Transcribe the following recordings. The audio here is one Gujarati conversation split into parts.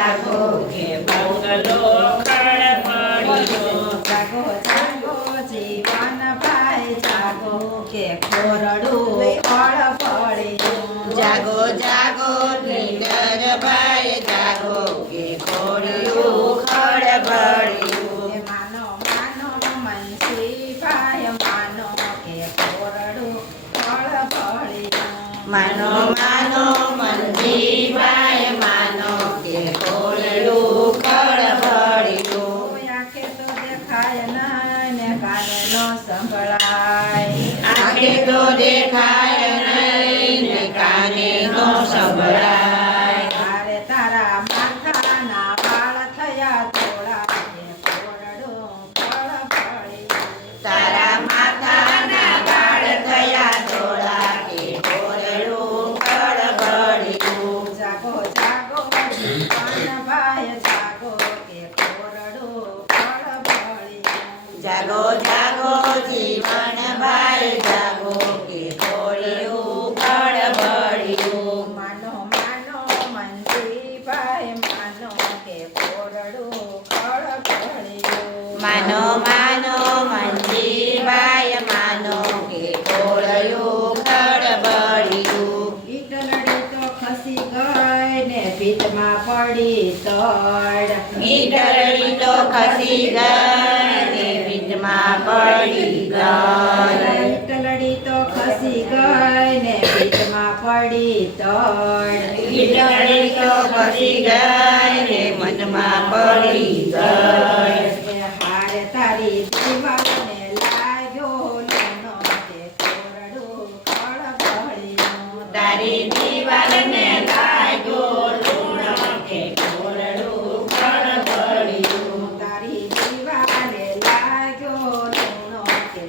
જાગો કે બંગલો ખડખડિયો જાગો જાગો જીવન ભાઈ જાગો કે ખોરડું ખડખડિયું જાગો જાગો નીડર ભાઈ જાગો કે ખોડિયું ખડખડિયું માનો માનો મનસી ભાઈ માનો કે ખોરડું ખડખડિયું માનો માનો મંજી ભાઈ માનો કે ખોડિયું ખડખડિયું આંખે તો દેખાય નહીં ને કાને નો સંભળાય આંખે તો દેખાય નહીં ને કાને નો સંભળાય મારે તારા માથાના વાળ થયા થોડા કે ખોરડું ખડખડિયું તારા માથાના વાળ થયા થોડા કે ખોડિયું ખડખડિયું જાગો જાગો જીવન ભાઈ જાગો કે ખોરડું ખડખડિયું જાગો જાગો જીવન ભાઈ જાગો કે ખોડિયું ખડખડિયું માનો માનો મનસી ભાઈ માનો કે ખોરડું ખડખડિયું માનો માનો મંજી ભાઈ માનો કે ખોડિયું ખડખડિયું ઈટલડી તો ખસી ગઈ ને ભીતમાં પડી તડ મીઠડી તો ખસી ગઈ ને ભીતમાં પડી ગઈ ઈટલડી તો ખસી ગઈ ને ભીતમાં પડી તડ મીઠડી તો ખસી ગઈ ને મનમાં પડી ગઈ હારે તારી દીવાલને લાગ્યો લૂણો તે ખોરડું ખડખડિયું તારી દીવાલને લાગ્યો લૂણો કે ખોરડું ખડખડિયું તારી દીવાલે લાગ્યો લૂણો કે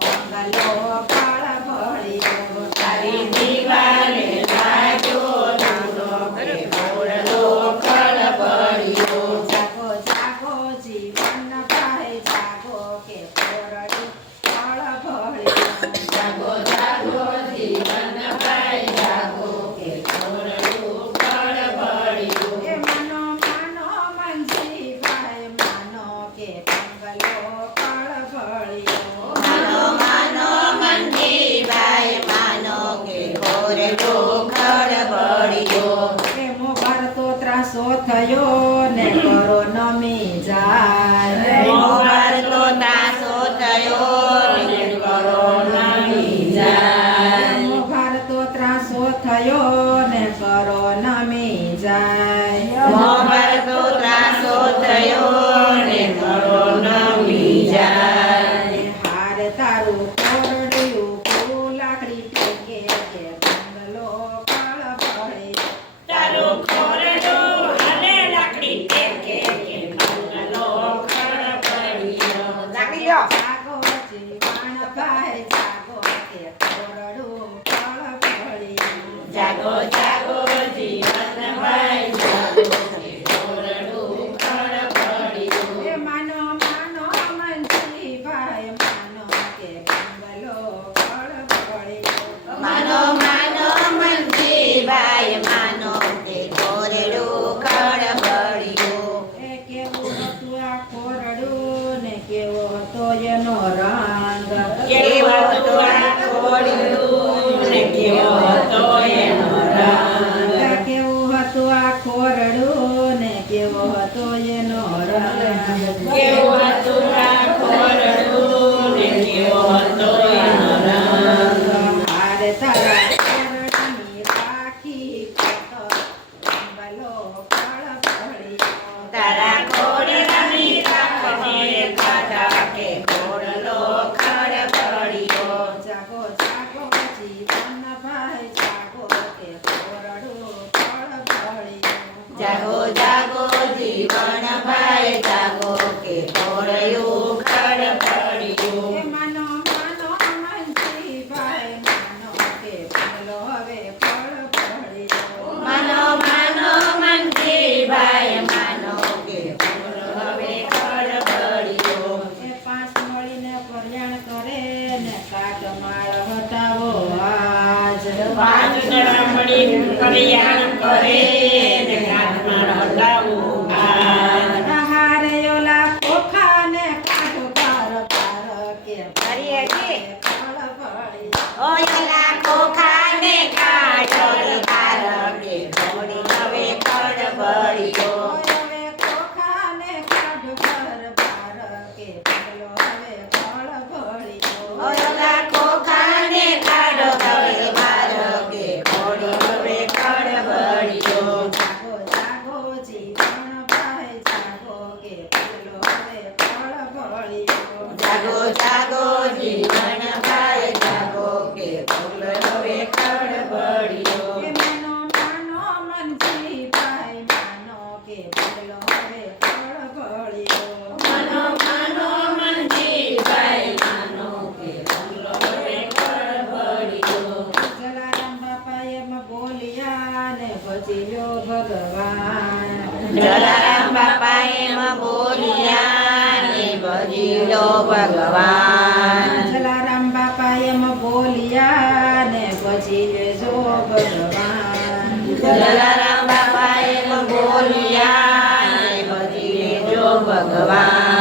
બંગલો ખડખડિયો તારી દીવાલે લાગ્યો લૂણો કે ખોરડું ખડખડિયું જાગો જાગો જીવન ભાઈ જાગો કે ખોરડું ખડખડિયું જાગો જાગો જીવન ભાઈ જાગો કે ખોરડું ખડખડિયું એ માનો માનો મનસી ભાઈ માનો કે બંગલો ખડખડિયો માનો માનો મંજી ભાઈ માનો કે ખોરડું ખડખડિયું પ્રેમો ભરતો ત્રાસો થયો ને કરો નમી જાય મોહર તો ત્રાસો થયો ને કરો નમી જાય પ્રેમો ભરતો ત્રાસો થયો ને કરો નમી જાય મોહર તો ત્રાસો થયો ને કરો નમી જાય હાર તારું ખોરડ્યું ફૂલાકડી ટેકે કે બંગલો ખડખડિયો તારું ખોરડું અને લાકડી ટેકે કે બંગલો ખડખડિયો લાગી લ્યો જાગો જીવન ભાઈ જાગો કે ખોરડું ખડખડિયું જાગો જાગો જીવન ભાઈ જાગો કે ખોરડું ખડખડિયું એ માનો માનો મનસી ભાઈ માનો કે બંગલો ખડખડિયો માનો માનો મંજી ભાઈ માનો કે ખોરડું ખડખડિયું એ કેવું હતું આ ખોરડું ને કેવો હતો એનો રંગ કેવો હતો આ ખોડિયું ને કેવો હતો એનો રંગ કેવું હતું આ ખોરડું ને કેવો હતો એનો રંગ કેવો હતો આ ખોરડું ને કેવો હતો એનો રંગ હારે તારા ખોરડની રાખી તો બંગલો ખડખડિયો તારા ખોરડની રાખીએ ખાધા કે ખોરડો ખડખડિયો જાગો જાગો જીવન ભાઈ જાગો કે ખોરડું ખડખડિયું જાગો જાગો જીવન ભાઈ જાગો કે ખોરડું ખડખડિયું એ માનો માનો મનસી ભાઈ માનો કે બંગલો હવે ખડખડિયો માનો માનો મંજી ભાઈ માનો કે ખોરડો હવે ખડખડિયો એ પાંચ મળીને કલ્યાણ કરે ને કાટ માળ હટાવો આજ પાંચ જણા મળી કલ્યાણ કરે ને હાથમાં જલારામ બાપા એમ બોલ્યા ને ભજી લો ભગવાન જલારામ બાપા એમ બોલ્યા ને પછી લેજો ભગવાન જલારામ બાપા એમ બોલ્યા ને ભજી લેજો ભગવાન